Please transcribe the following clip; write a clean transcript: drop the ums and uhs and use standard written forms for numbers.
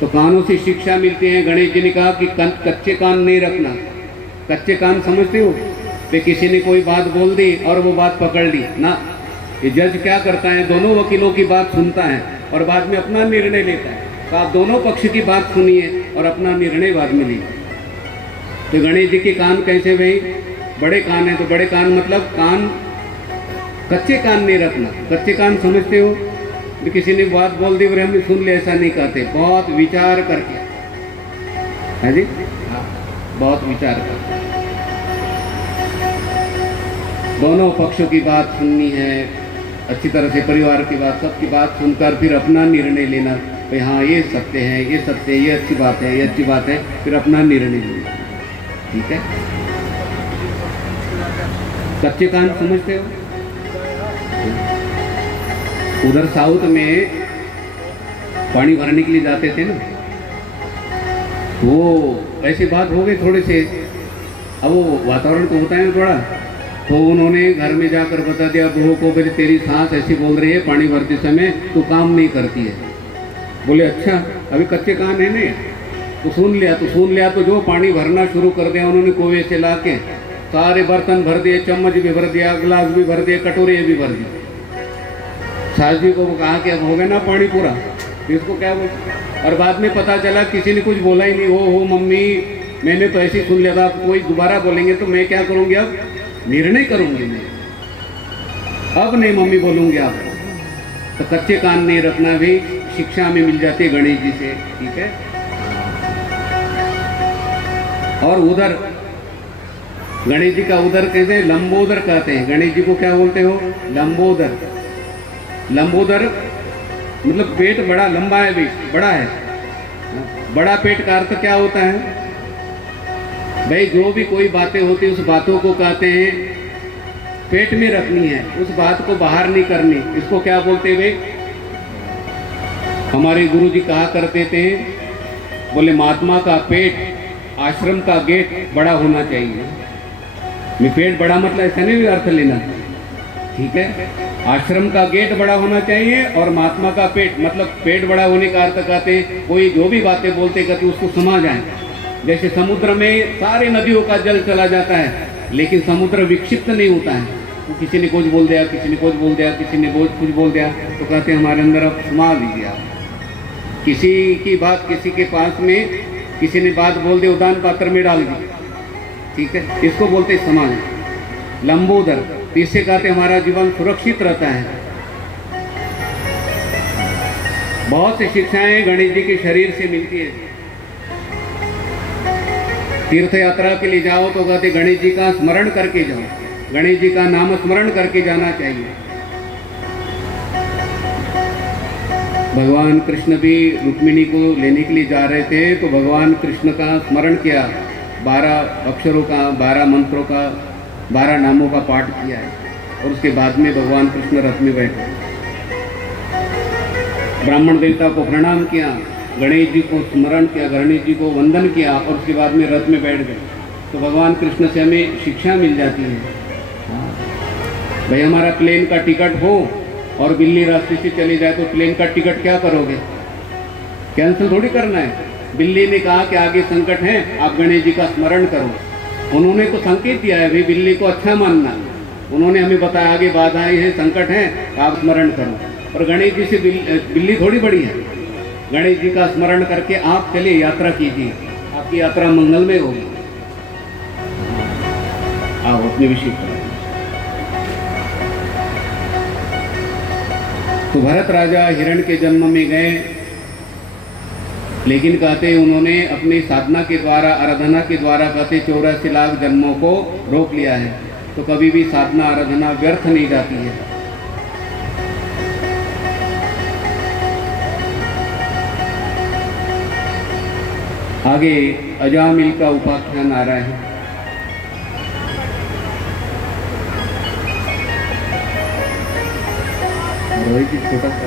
तो कानों से शिक्षा मिलती है। गणेश जी ने कहा कि कच्चे कान नहीं रखना। कच्चे कान समझते हो कि किसी ने कोई बात बोल दी और वो बात पकड़ ली ना। ये जज क्या करता है, दोनों वकीलों की बात सुनता है और बाद में अपना निर्णय लेता है। तो आप दोनों पक्ष की बात सुनिए और अपना निर्णय बाद में लीजिए। तो गणेश जी के कान कैसे भाई? बड़े कान है। तो बड़े कान मतलब कान, कच्चे कान नहीं रखना। कच्चे कान समझते हो कि किसी ने बात बोल दी और हमने सुन लिया, ऐसा नहीं कहते। बहुत विचार करके, है जी, हाँ, बहुत विचार करके दोनों पक्षों की बात सुननी है अच्छी तरह से, परिवार की बात, सबकी बात सुनकर फिर अपना निर्णय लेना। भाई हाँ, ये सत्य है, ये सत्य है, ये अच्छी बात है, ये अच्छी बात है, फिर अपना निर्णय लेना। ठीक है? कच्चे कान समझते हो? उधर साउथ में पानी भरने के लिए जाते थे ना, वो ऐसी बात हो गई थोड़े से, अब वो वातावरण तो होता है ना थोड़ा, तो उन्होंने घर में जाकर बता दिया बहू को, बोले तेरी सास ऐसी बोल रही है पानी भरते समय, तू काम नहीं करती है। बोले अच्छा, अभी कच्चे कान है ना, तो सुन लिया। तो जो पानी भरना शुरू कर दिया उन्होंने, कुएं से ला के सारे बर्तन भर दिए, चम्मच भी भर दिया, गिलास भी भर दिए, कटोरे भी भर दिए। सास जी को कहा कि अब हो गया ना पानी पूरा, इसको क्या बोल। और बाद में पता चला किसी ने कुछ बोला ही नहीं। हो मम्मी, मैंने तो ऐसे ही सुन लिया था, कोई दोबारा बोलेंगे तो मैं क्या करूँगी, अब निर्णय करूँगी मैं, अब नहीं मम्मी बोलूँगी आप। तो कच्चे कान नहीं रखना भी शिक्षा में मिल जाती है गणेश जी से। ठीक है? और उधर गणेश जी का उधर कहते हैं, लंबोदर कहते हैं। गणेश जी को क्या बोलते हो? लंबोदर। लंबोदर मतलब पेट बड़ा लंबा है, भी बड़ा है। बड़ा पेट का अर्थ क्या होता है भाई? जो भी कोई बातें होती है उस बातों को कहते हैं पेट में रखनी है, उस बात को बाहर नहीं करनी। इसको क्या बोलते हैं भाई? हमारे गुरु जी कहा करते थे, बोले महात्मा का पेट आश्रम का गेट बड़ा होना चाहिए। मैं पेट बड़ा मतलब ऐसा नहीं अर्थ लेना, ठीक है? आश्रम का गेट बड़ा होना चाहिए और महात्मा का पेट मतलब पेट बड़ा होने का अर्थ कहते हैं कोई जो भी बातें बोलते कहते उसको सुना जाए। जैसे समुद्र में सारे नदियों का जल चला जाता है लेकिन समुद्र विक्षिप्त नहीं होता है। तो किसी ने कुछ बोल दिया, किसी ने कुछ बोल दिया, किसी ने कुछ बोल दिया, तो कहते हैं हमारे अंदर अब समा लीजिए आप। किसी की बात किसी के पास में किसी ने बात बोल दी, उदान पात्र में डाल दी। ठीक है? इसको बोलते समाज। लंबोदर, इससे कहते हमारा जीवन सुरक्षित रहता है। बहुत सी शिक्षाएं गणेश जी के शरीर से मिलती है। तीर्थ यात्रा के लिए जाओ तो कहते गणेश जी का स्मरण करके जाओ, गणेश जी का नाम स्मरण करके जाना चाहिए। भगवान कृष्ण भी रुक्मिणी को लेने के लिए जा रहे थे तो भगवान कृष्ण का स्मरण किया, 12 अक्षरों का, 12 मंत्रों का, 12 नामों का पाठ किया है और उसके बाद में भगवान कृष्ण रथ में बैठे, ब्राह्मण देवता को प्रणाम किया, गणेश जी को स्मरण किया, गणेश जी को वंदन किया और उसके बाद में रथ में बैठ गए। तो भगवान कृष्ण से हमें शिक्षा मिल जाती है। भाई हमारा प्लेन का टिकट हो और बिल्ली रास्ते से चली जाए तो प्लेन का टिकट क्या करोगे? कैंसिल थोड़ी करना है। बिल्ली ने कहा कि आगे संकट है, आप गणेश जी का स्मरण करो। उन्होंने तो संकेत दिया है, भाई बिल्ली को अच्छा मानना। उन्होंने हमें बताया आगे बाधाएं हैं, संकट है, आप स्मरण करो। और गणेश जी से बिल्ली थोड़ी बड़ी है। गणेश जी का स्मरण करके आप चलिए, यात्रा कीजिए, आपकी यात्रा मंगलमय होगी। आप अपने विषय पर। तो भरत राजा हिरण के जन्म में गए, लेकिन कहते उन्होंने अपनी साधना के द्वारा, आराधना के द्वारा कहते 84 लाख जन्मों को रोक लिया है। तो कभी भी साधना आराधना व्यर्थ नहीं जाती है। आगे अजामिल का उपाख्यान आ रहा है। छोटा सा